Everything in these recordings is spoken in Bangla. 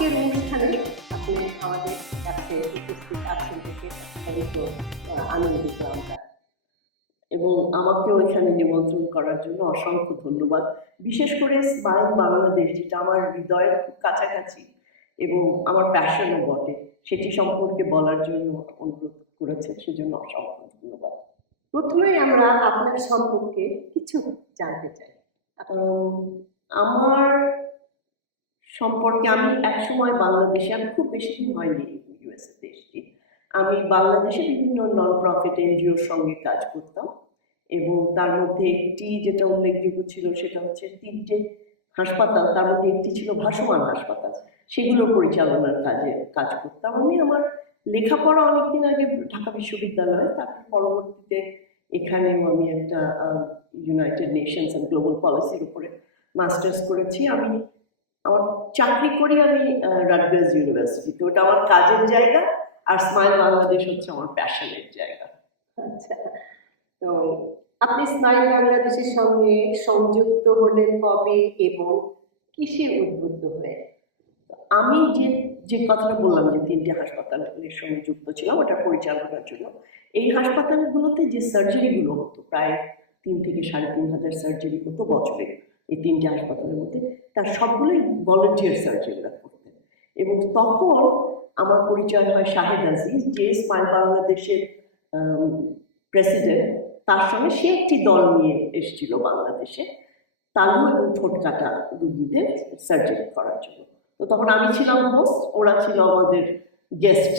আজকের অনুষ্ঠানে আপনি আমাদের কাছে উপস্থিত আছেন দেখে অবশ্য আনন্দিত আমরা। এবং আমাকেও এখানে নিমন্ত্রণ করার জন্য অসংখ্য ধন্যবাদ। বিশেষ করে স্মাইল বাংলাদেশ, যেটা আমার হৃদয়ের খুব কাছাকাছি এবং আমার প্যাশনও বটে, সেটি সম্পর্কে বলার জন্য অনুরোধ করেছে, সেজন্য অসংখ্য ধন্যবাদ। প্রথমেই আমরা আপনার সম্পর্কে কিছু জানতে চাই। আমার সম্পর্কে, আমি একসময় বাংলাদেশে, আমি খুব বেশি দিন হয়নি ইউএসএ দেশটি, আমি বাংলাদেশে বিভিন্ন নন প্রফিট এনজিওর সঙ্গে কাজ করতাম এবং তার মধ্যে একটি যেটা উল্লেখযোগ্য ছিল সেটা হচ্ছে 3টে হাসপাতাল, তার মধ্যে একটি ছিল ভাসমান হাসপাতাল, সেগুলো পরিচালনার কাজ করতাম আমি। আমার লেখাপড়া অনেকদিন আগে ঢাকা বিশ্ববিদ্যালয়ে, তারপর পরবর্তীতে এখানেও আমি একটা ইউনাইটেড নেশনস অ্যান্ড গ্লোবাল পলিসির উপরে মাস্টার্স করেছি। আমি আমার চাকরি করি আমি রাটগার্স ইউনিভার্সিটিতে, ওটা আমার কাজের জায়গা, আর স্মাইল বাংলাদেশ হচ্ছে আমার প্যাশনের জায়গা। আচ্ছা, তো আপনি স্মাইল বাংলাদেশের সঙ্গে সংযুক্ত হলেন কবে এবং কিসে উদ্বুদ্ধ হয়ে? আমি যে কথাটা বললাম যে 3টে হাসপাতালের সঙ্গে যুক্ত ছিলাম ওটা পরিচালনার জন্য, এই হাসপাতালগুলোতে যে সার্জারিগুলো হতো, প্রায় 3 থেকে 3,500 সার্জারি হতো বছরে এই 3টে হাসপাতালের মধ্যে, তার সবগুলোই ভলেন্টিয়ার সার্জনরা করতেন। এবং তখন আমার পরিচয় হয় শাহেদ আজিজ, যে স্মাইল বাংলাদেশের প্রেসিডেন্ট, তার সঙ্গে সে একটি দল নিয়ে এসেছিল বাংলাদেশে তালু এবং ঠোঁট কাটা রুগীদের সার্জারি করার জন্য। তো তখন আমি ছিলাম হোস্ট, ওরা ছিল আমাদের গেস্ট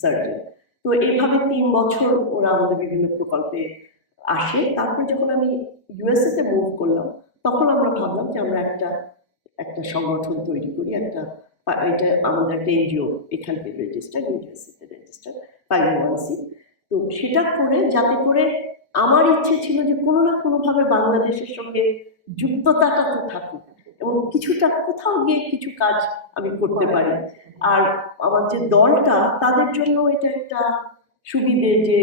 সার্জন। তো এইভাবে 3 বছর ওরা আমাদের বিভিন্ন প্রকল্পে আসে। তারপরে যখন আমি ইউএসএতে মুভ করলাম, তখন আমরা ভাবলাম যে আমরা একটা সংগঠন তৈরি করি, এটা আমাদের একটা এনজিও এখানকে রেজিস্টার, ইউএসএতে রেজিস্টার 501(c). তো সেটা করে, যাতে করে আমার ইচ্ছে ছিল যে কোনো না কোনোভাবে বাংলাদেশের সঙ্গে যুক্ততাটা তো থাকুক এবং কিছুটা কোথাও গিয়ে কিছু কাজ আমি করতে পারি। আর আমার যে দলটা, তাদের জন্য এটা একটা সুবিধে যে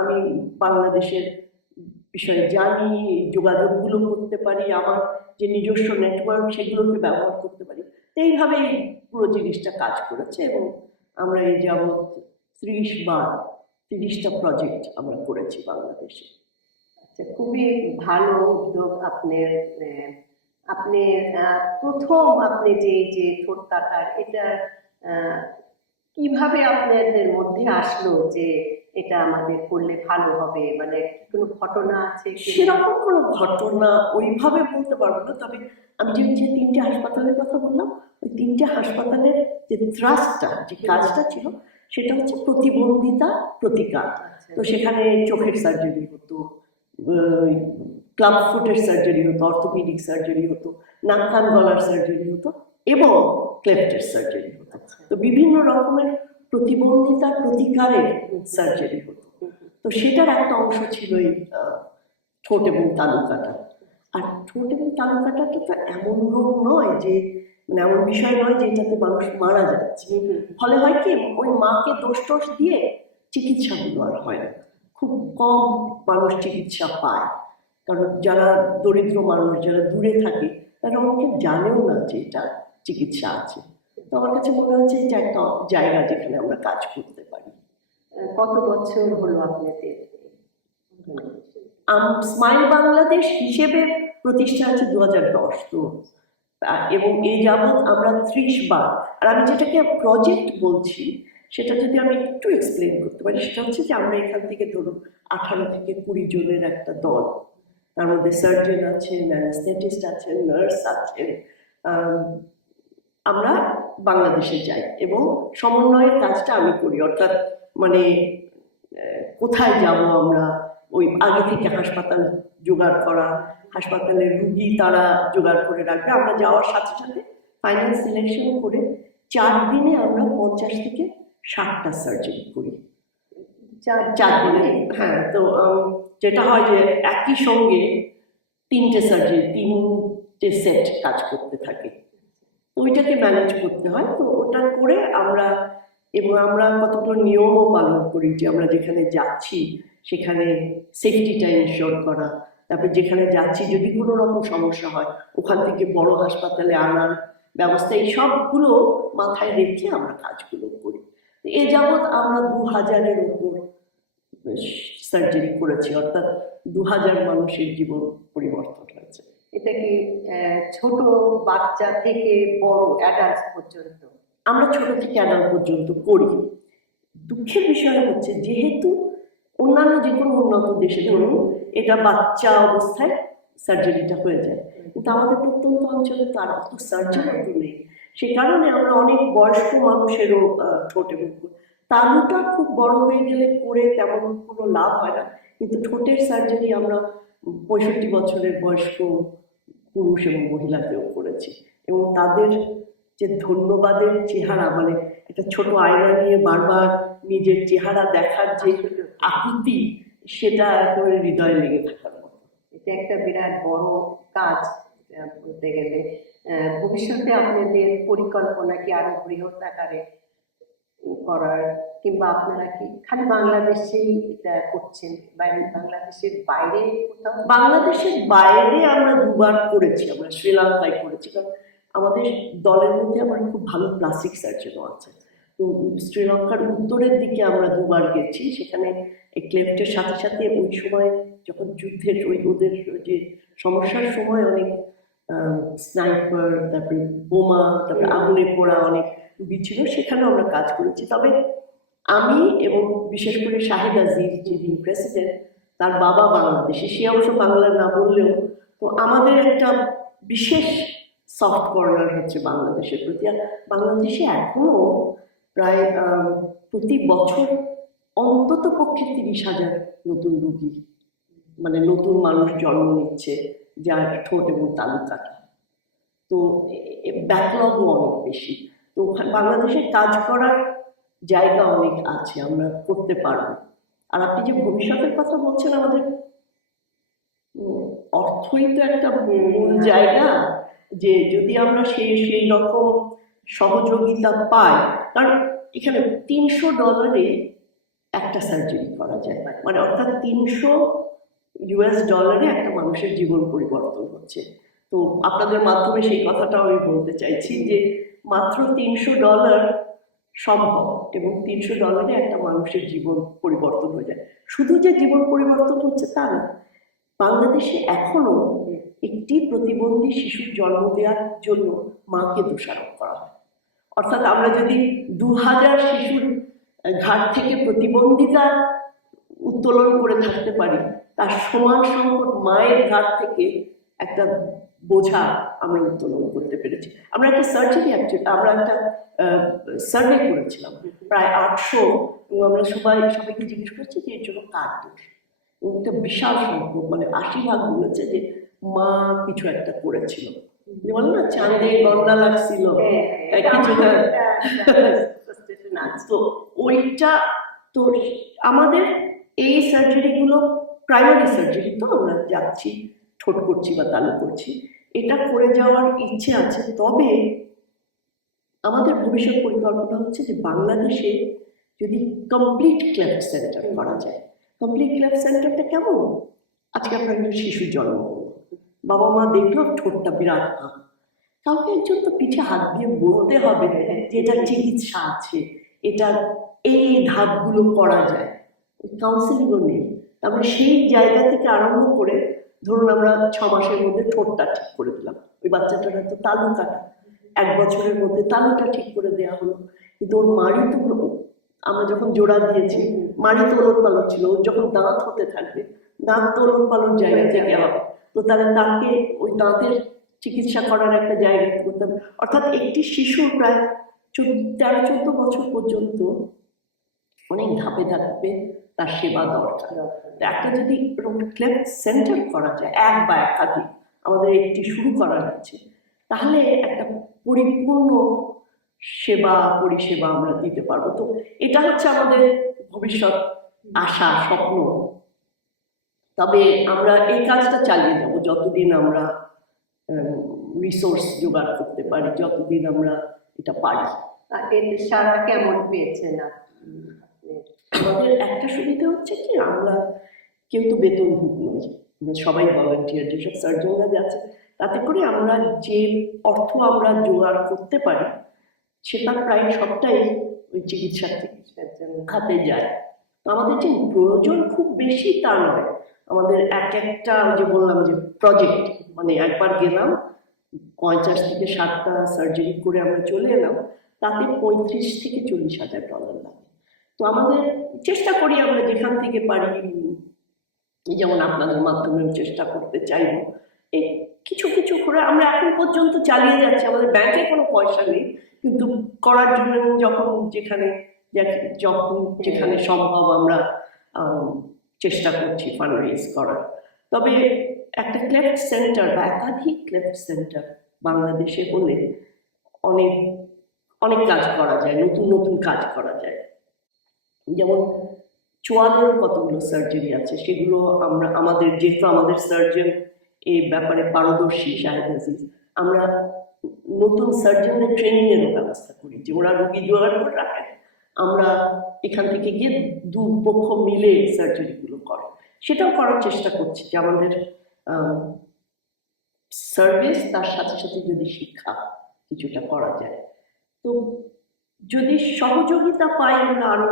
আমি বাংলাদেশের বিষয়ে জানি, যোগাযোগগুলো করতে পারি, আমার যে নিজস্ব নেটওয়ার্ক সেগুলোকে ব্যবহার করতে পারি। তো এইভাবেই পুরো জিনিসটা কাজ করেছে এবং আমরা এই যাবৎ 30টা প্রজেক্ট আমরা করেছি বাংলাদেশে। আচ্ছা, খুবই ভালো উদ্যোগ আপনার। আপনি প্রথম আপনি যে ঠোঁট কাটার এটা কিভাবে আপনাদের মধ্যে আসলো যে এটা আমাদের করলে ভালো হবে? মানে কোনো ঘটনা আছে? সেরকম কোনো ঘটনা ওইভাবে বলতে পারবো না, তবে আমি যে 3টে হাসপাতালের কথা বললাম, ওই 3টে হাসপাতালের যে থ্রাস্টটা, যে কাজটা ছিল, সেটা হচ্ছে প্রতিবন্ধিতা প্রতিকার। তো সেখানে চোখের সার্জারি হতো, ক্লাব ফুটের সার্জারি হতো, অর্থোপেডিক সার্জারি হতো, নাক কান গলার সার্জারি হতো এবং ক্লেফটের সার্জারি হতো। তো বিভিন্ন রকমের প্রতিবন্ধিতা প্রতিকারের সার্জারি হতো। তো সেটার একটা অংশ ছিল এই ঠোঁট এবং তালু কাটা। আর ঠোঁট এবং তালু কাটাটা তো এমন রোগ নয় যে, মানে এমন বিষয় নয় যে এটাতে মানুষ মারা যাচ্ছে। ফলে হয় কি, ওই মাকে দোষ দিয়ে চিকিৎসাগুলো আর হয় না, খুব কম মানুষ চিকিৎসা পায়, কারণ যারা দরিদ্র মানুষ, যারা দূরে থাকে, তারা অনেকে জানেও না যে এটা চিকিৎসা আছে। তো আমার কাছে মনে হচ্ছে এটা একটা জায়গা যেখানে আমরা কাজ করতে পারি। কত বছর হলো আপনাদের? স্মাইল বাংলাদেশ হিসেবে প্রতিষ্ঠা হচ্ছে 2010। তো এবং এই যাবৎ আমরা 30 বার, আর আমি যেটাকে প্রজেক্ট বলছি সেটা যদি আমি একটু এক্সপ্লেন করতে পারি, সেটা হচ্ছে যে আমরা এখান থেকে ধরুন 18 থেকে 20 জনের একটা দল, তার মধ্যে সার্জন আছেন, অ্যানেস্থেটিস্ট আছেন, নার্স আছেন, আমরা বাংলাদেশে যাই এবং সমন্বয়ের কাজটা আমি করি। অর্থাৎ মানে কোথায় যাব আমরা, ওই আগে থেকে হাসপাতাল জোগাড় করা, হাসপাতালের রুগী তারা জোগাড় করে রাখবে, আমরা যাওয়ার সাথে সাথে ফাইনাল সিলেকশন করে 4 দিনে আমরা 50 থেকে 60টা সার্জারি করি। 4 দিনে, হ্যাঁ। তো যেটা হয় যে একই সঙ্গে 3টে সার্জারি, 3টে সেট কাজ করতে থাকে, ওইটাকে ম্যানেজ করতে হয়। তো ওটা করে আমরা, এবং আমরা কতগুলো নিয়মও পালন করি যে আমরা যেখানে যাচ্ছি সেখানে সেফটিটা ইনশিওর করা, তারপরে যেখানে যাচ্ছি যদি কোনো রকম সমস্যা হয় ওখান থেকে বড় হাসপাতালে আনার ব্যবস্থা, এই সবগুলো মাথায় রেখে আমরা কাজগুলো করি। এ যাবৎ আমরা 2000-এর উপর সার্জারি করেছি, অর্থাৎ 2000 মানুষের জীবন পরিবর্তন হয়েছে। এটা কি ছোট বাচ্চা থেকে বড় অ্যাডাল্ট পর্যন্ত? আমরা ছোট থেকে অ্যাডাল্ট পর্যন্ত করি। দুঃখের বিষয় হচ্ছে, যেহেতু অন্যান্য যে কোনো উন্নত দেশে ধরুন এটা বাচ্চা অবস্থায় সার্জারিটা হয়ে যায়, কিন্তু আমাদের প্রত্যন্ত অঞ্চলে তো আর অত সার্জারি তো নেই। সে কারণে আমরা অনেক বয়স্ক মানুষেরও ঠোঁট এবং তালুটা খুব বড় হয়ে গেলে করে তেমন কোনো লাভ হয় না, কিন্তু ঠোঁটের সার্জারি আমরা 65 বছরের বয়স্ক পুরুষ এবং মহিলাকেও করেছি। এবং তাদের যে ধন্যবাদের চেহারা, মানে একটা ছোট আয়না নিয়ে বারবার নিজের চেহারা দেখার যে আকুতি, সেটা একেবারে হৃদয়ে লেগে থাকার মতো। এটা একটা বিরাট বড় কাজ বলতে গেলে। ভবিষ্যতে আপনাদের পরিকল্পনা কি আরো বৃহৎ আকারে করার, কিংবা আপনারা কি খালি বাংলাদেশেই এটা করছেন, বাংলাদেশের বাইরে কোথাও? বাংলাদেশের বাইরে আমরা 2বার করেছি, আমরা শ্রীলঙ্কায় করেছি, কারণ আমাদের দলের মধ্যে আমার খুব ভালো প্লাস্টিক সার্জনও আছে। তো শ্রীলঙ্কার উত্তরের দিকে আমরা 2বার গেছি। সেখানে এই ক্লেফটের সাথে সাথে ওই সময় যখন যুদ্ধের ওদের যে সমস্যার সময় অনেক স্নাইপার, তারপরে বোমা, তারপরে আগুনে পোড়া অনেক রুগী ছিল, সেখানেও আমরা কাজ করেছি। তবে আমি এবং বিশেষ করে শাহিদ আজিজ, যিনি প্রেসিডেন্ট, তার বাবা বাংলাদেশে, সে অবশ্য বাংলা না বললেও, তো আমাদের একটা বিশেষ সফট কর্নার হচ্ছে বাংলাদেশের প্রতি। আর বাংলাদেশে এখনো প্রায় প্রতি বছর অন্তত পক্ষে 30,000 নতুন রুগী, মানে নতুন মানুষ জন্ম নিচ্ছে যার ঠোঁট এবং তালু কাটা। তো ব্যাকলগও অনেক বেশি। তো বাংলাদেশে কাজ করার জায়গা অনেক আছে, আমরা করতে পারবো। আর আপনি যে ভবিষ্যতের কথা বলছেন, আমাদের অর্থই তো একটা মূল জায়গা, যে যদি আমরা সেই রকম সহযোগিতা পাই, কারণ এখানে $300 একটা সার্জারি করা যায়, মানে অর্থাৎ $300 একটা মানুষের জীবন পরিবর্তন হচ্ছে। তো আপনাদের মাধ্যমে সেই কথাটাও আমি বলতে চাইছি যে মাত্র $300 সম্ভব, এবং $300 একটা মানুষের জীবন পরিবর্তন হয়ে যায়। শুধু যে জীবন পরিবর্তন হচ্ছে তা না, বাংলাদেশে এখনো একটি প্রতিবন্ধী শিশুর জন্ম দেওয়ার জন্য মাকে দোষারোপ করা হয়। অর্থাৎ আমরা যদি 2000 শিশুর ঘাট থেকে প্রতিবন্ধিতা উত্তোলন করে থাকতে পারি, তার সমান সংখ্যক মায়ের ঘাট থেকে একটা বোঝা আমরা উত্তোলন করতে পেরেছি। আমরা একটা সার্জারি, আমরা একটা সার্ভে করেছিলাম প্রায় 800, এবং আমরা সবাইকে জিজ্ঞেস করছি যে এর জন্য কার দোষ। একটা বিশাল সংখ্যক, মানে 80% বলেছে যে মা কিছু একটা করেছিল। বলে না, চাঁদে গন্ডা লাগছিল কিছুটা। তো ওইটা তো আমাদের এই সার্জারিগুলো প্রাইমারি সার্জারি, তো আমরা যাচ্ছি, ঠোঁট করছি বা তালু করছি, এটা করে যাওয়ার ইচ্ছে আছে। তবে আমাদের ভবিষ্যৎ পরিকল্পনা হচ্ছে যে বাংলাদেশে যদি কমপ্লিট ক্লেফট সেন্টার করা যায়। কমপ্লিট ক্লেফট সেন্টারটা কেমন? আজকে আপনার একটা শিশু জন্ম হলো, বাবা মা দেখলো ঠোঁটটা বিরাট ভাঙ, কাউকে একজন তো পিঠে হাত দিয়ে বলতে হবে যে এটার চিকিৎসা আছে, এটা এই ধাপগুলো করা যায়। ওই কাউন্সিলিংও নেই। তারপরে সেই জায়গা থেকে আরম্ভ করে ধরুন আমরা 6 মাসের মধ্যে ঠোঁটটা ঠিক করে দিলাম, ওই বাচ্চাটার হয়তো তালু কাটা, 1 বছরের মধ্যে তালুটা ঠিক করে দেওয়া হলো, কিন্তু ওর মাড়ি তো, আমরা যখন জোড়া দিয়েছি মাড়ি তো ওলট পালট ছিল, ওর যখন দাঁত হতে থাকবে দাঁত তো ওলট পালট জায়গা থেকে হবে, তো তাহলে তাকে ওই দাঁতের চিকিৎসা করার একটা জায়গা করতে হবে। অর্থাৎ একটি শিশুর প্রায় 13-14 বছর পর্যন্ত অনেক ধাপে ধাপে তার সেবা দরকার। একটা যদি ক্লেফট সেন্টার করা যায়, এক বা একাধিক, আমাদের একটি শুরু করা হচ্ছে, তাহলে একটা পরিপূর্ণ সেবা পরিষেবা আমরা দিতে পারবো। তো এটা হচ্ছে আমাদের ভবিষ্যৎ আশা, স্বপ্ন। তবে আমরা এই কাজটা চালিয়ে যাবো যতদিন আমরা রিসোর্স জোগাড় করতে পারি, যতদিন আমরা এটা পারি। এর সারা কেমন পেয়েছেন আপনি? আমাদের একটা সুবিধা হচ্ছে কি, আমরা কেউ তো বেতনভুক নই, আমরা সবাই ভলান্টিয়ার। যেসব সার্জনরা যাচ্ছে তাতে করে আমরা যে অর্থ আমরা জোগাড় করতে পারি সেটা প্রায় সবটাই ওই চিকিৎসা খাতে যায়। তো আমাদের যে প্রয়োজন খুব বেশি তা নয়, আমাদের এক একটা ওই যে বললাম যে প্রজেক্ট, মানে একবার গেলাম 50 থেকে 60টা সার্জারি করে আমরা চলে এলাম, তাতে 35 থেকে 40,000 ডলার লাগে। তো আমাদের চেষ্টা করি আমরা যেখান থেকে পারি, যেমন আপনাদের মাধ্যমেও চেষ্টা করতে চাইবো, এই কিছু কিছু করে আমরা এখন পর্যন্ত চালিয়ে যাচ্ছি। আমাদের ব্যাংকে কোনো পয়সা নেই, কিন্তু করার জন্য যখন যেখানে সম্ভব আমরা চেষ্টা করছি ফান্ড রেজ করার। তবে একটা ক্লেফট সেন্টার বা একাধিক ক্লেফট সেন্টার বাংলাদেশে হলে অনেক অনেক কাজ করা যায়, নতুন নতুন কাজ করা যায়। যেমন চোয়ালের কতগুলো সার্জারি আছে, সেগুলো আমাদের যেহেতু আমাদের সার্জন এই ব্যাপারে পারদর্শী শাহেদ আজিজ, আমরা নতুন সার্জনদের ট্রেনিংয়েরও ব্যবস্থা করি, যে ওরা রোগী জোগাড় করে রাখেন, আমরা এখান থেকে গিয়ে দুপক্ষ মিলে সার্জারিগুলো করে। সেটাও করার চেষ্টা করছি যে আমাদের সার্ভিস তার সাথে সাথে যদি শিক্ষা কিছুটা করা যায়। তো যদি সহযোগিতা পাই আমরা আরো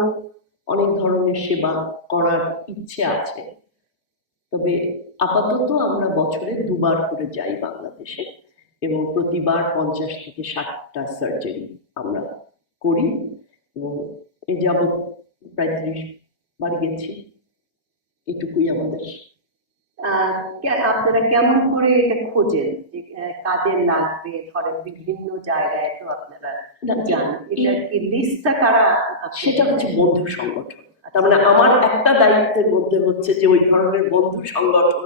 অনেক ধরনের সেবা করার ইচ্ছে আছে। তবে আপাতত আমরা বছরে 2 বার করে যাই বাংলাদেশে, এবং প্রতিবার 50 থেকে 60টা সার্জারি আমরা করি, এবং এই যাবৎ প্রায় 30 বার গেছি। এটুকুই আমাদের। আপনারা কেমন করে এটা খোঁজেন যে কাদের লাগবে? ধরেন বিভিন্ন জায়গায় তো আপনারা যান, এটা কি লিস্টটা কারা? সেটা হচ্ছে বন্ধু সংগঠন। তার মানে আমার একটা দায়িত্বের মধ্যে হচ্ছে যে ওই ধরনের বন্ধু সংগঠন,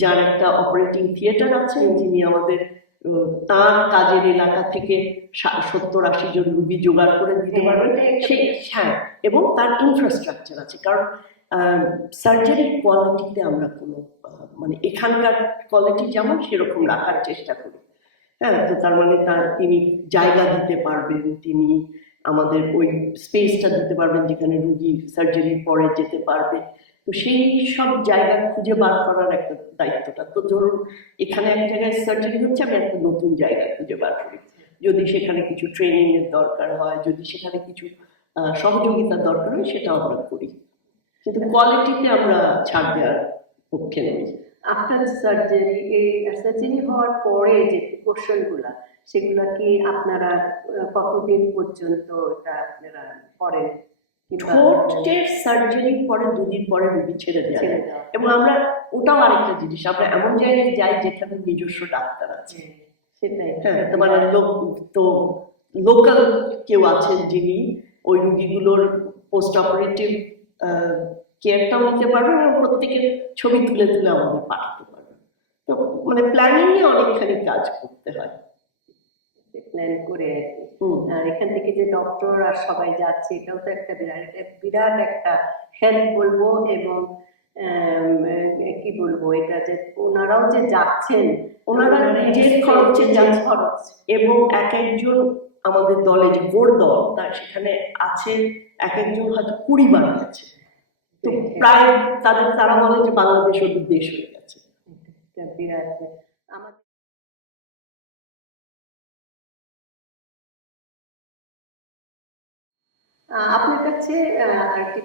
যার একটা অপারেটিং থিয়েটার আছে, যিনি আমাদের তার কাজের এলাকা থেকে 70-80 জন রুগী জোগাড় করে দিতে পারবেন, হ্যাঁ, এবং তার ইনফ্রাস্ট্রাকচার আছে। কারণ সার্জারির কোয়ালিটিতে আমরা কোনো মানে এখানকার কোয়ালিটি যেমন সেরকম রাখার চেষ্টা করি। হ্যাঁ, তো তার মানে তিনি জায়গা দিতে পারবেন, তিনি আমাদের ওই স্পেসটা দিতে পারবেন যেখানে রুগী সার্জারির পরে যেতে পারবে। তো সেই সব জায়গা খুঁজে বার করার একটা দায়িত্বটা, তো ধরুন এখানে এক জায়গায় সার্জারি হচ্ছে, আমি একটা নতুন জায়গা খুঁজে বার করি, যদি সেখানে কিছু ট্রেনিং এর দরকার হয়, যদি সেখানে কিছু সহযোগিতার দরকার হয়, সেটাও আমরা করি। কিন্তু কোয়ালিটিতে আমরা ছাড় দেওয়ার পক্ষে নেই। আফটার সার্জারি, এই সার্জারি হওয়ার পরে যে প্রিকশনগুলো, সেগুলো কি আপনারা কতদিন পর্যন্ত এটা আপনারা করেন? ঠোঁটের সার্জারির পরে 2 দিন পরে রুগী ছেড়ে দেওয়া যায়, এবং আমরা ওটাও আরেকটা জিনিস, আমরা এমন জায়গায় যাই যেখানে নিজস্ব ডাক্তার আছে। সেটাই, হ্যাঁ, তো মানে লোকাল কেউ আছেন যিনি ওই রুগীগুলোর পোস্ট অপারেটিভ কেয়ারটাও নিতে পারবেন, এবং প্রত্যেকের ছবি তুলে তুলে আমাদের পাঠাতে পারবেন। তো মানে প্ল্যানিং এ অনেকখানি কাজ করতে হয়, প্ল্যান করে। আর এখান থেকে যে ডক্টর আর সবাই যাচ্ছে, এটাও তো একটা বিরাট একটা হেল্প বলবো। এবং কি বলবো, এটা যে ওনারাও যে যাচ্ছেন, ওনারা নিজের খরচে যান, খরচ, এবং এক একজন আমাদের দলে যে কোর দল, তার সেখানে আছে এক একজন হয়তো 20 বার গেছে। তো প্রায় তারা বলে যে বাংলাদেশ ওদের দেশ হয়ে গেছে। বিরাট। আমাদের আপনার কাছে আরেকটি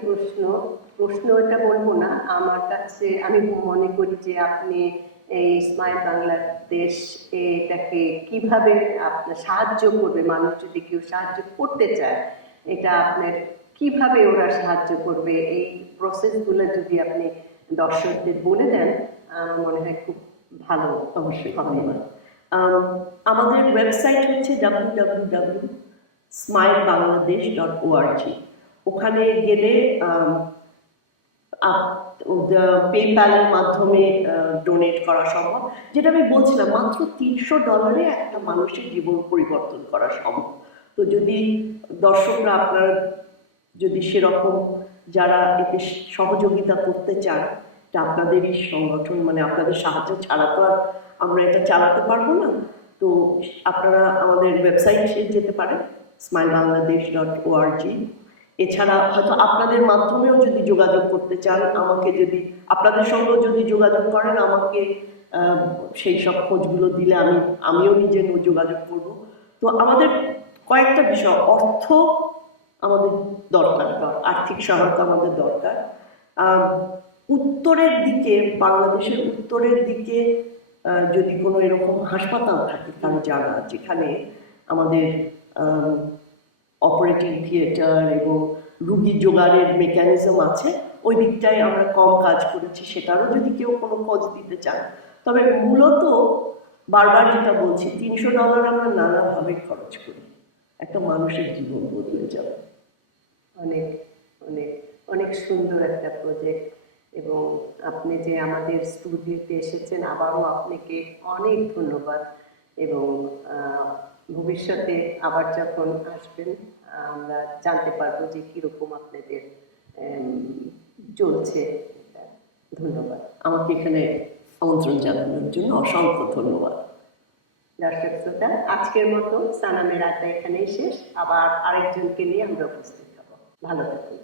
প্রশ্ন এটা বলবো না, আমার কাছে আমি মনে করি যে আপনি এই স্মাইল বাংলাদেশ এটাকে কিভাবে আপনার সাহায্য করবে, মানুষ যদি কেউ সাহায্য করতে চায়, এটা আপনার কিভাবে ওরা সাহায্য করবে, এই প্রসেসগুলো যদি আপনি দর্শকদের বলে দেন, আমার মনে হয় খুব ভালো। অবশ্যই হবে। আমাদের ওয়েবসাইট হচ্ছে www.smilebangladesh.org। ওখানে গেলে পেপ্যালের মাধ্যমে ডোনেট করা সম্ভব। যেটা আমি বলছিলাম, মাত্র $300 একটা মানুষের জীবন পরিবর্তন করা সম্ভব। তো যদি দর্শকরা আপনারা যদি সেরকম যারা এতে সহযোগিতা করতে চান, এটা আপনাদেরই সংগঠন, মানে আপনাদের সাহায্য ছাড়া তো আর আমরা এটা চালাতে পারবো না। তো আপনারা আমাদের ওয়েবসাইটে যেতে পারেন, smilebangladesh.org। এছাড়া হয়তো আপনাদের মাধ্যমেও যদি যোগাযোগ করতে চান, আমাকে যদি আপনাদের সঙ্গেও যদি যোগাযোগ করেন, আমাকে সেই সব খোঁজগুলো দিলে আমিও নিজে যোগাযোগ করব। তো আমাদের কয়েকটা বিষয়, অর্থ আমাদের দরকার, আর্থিক সহায়তা আমাদের দরকার। উত্তরের দিকে, বাংলাদেশের উত্তরের দিকে যদি কোনো এরকম হাসপাতাল থাকে কারো জানা, যেখানে আমাদের অপারেটিং থিয়েটার এবং রুগী জোগাড়ের মেকানিজম আছে, ওই দিকটায় আমরা কম কাজ করেছি, সেটারও যদি কেউ কোনো খোঁজ দিতে চান। তবে মূলত বারবার যেটা বলছি, $300 আমরা নানাভাবে খরচ করি, একটা মানুষের জীবন বদলে যাবে। অনেক অনেক অনেক সুন্দর একটা প্রজেক্ট, এবং আপনি যে আমাদের স্টুডিওতে এসেছেন, আবারও আপনাকে অনেক ধন্যবাদ। এবং ভবিষ্যতে আবার যখন আসবেন আমরা জানতে পারবো যে কীরকম আপনাদের চলছে। ধন্যবাদ। আমাকে এখানে আমন্ত্রণ জানানোর জন্য অসংখ্য ধন্যবাদ। দর্শক শ্রোতা, আজকের মতো সানামের আড্ডা এখানেই শেষ। আবার আরেকজনকে নিয়ে আমরা উপস্থিত হব। ভালো থাকুন।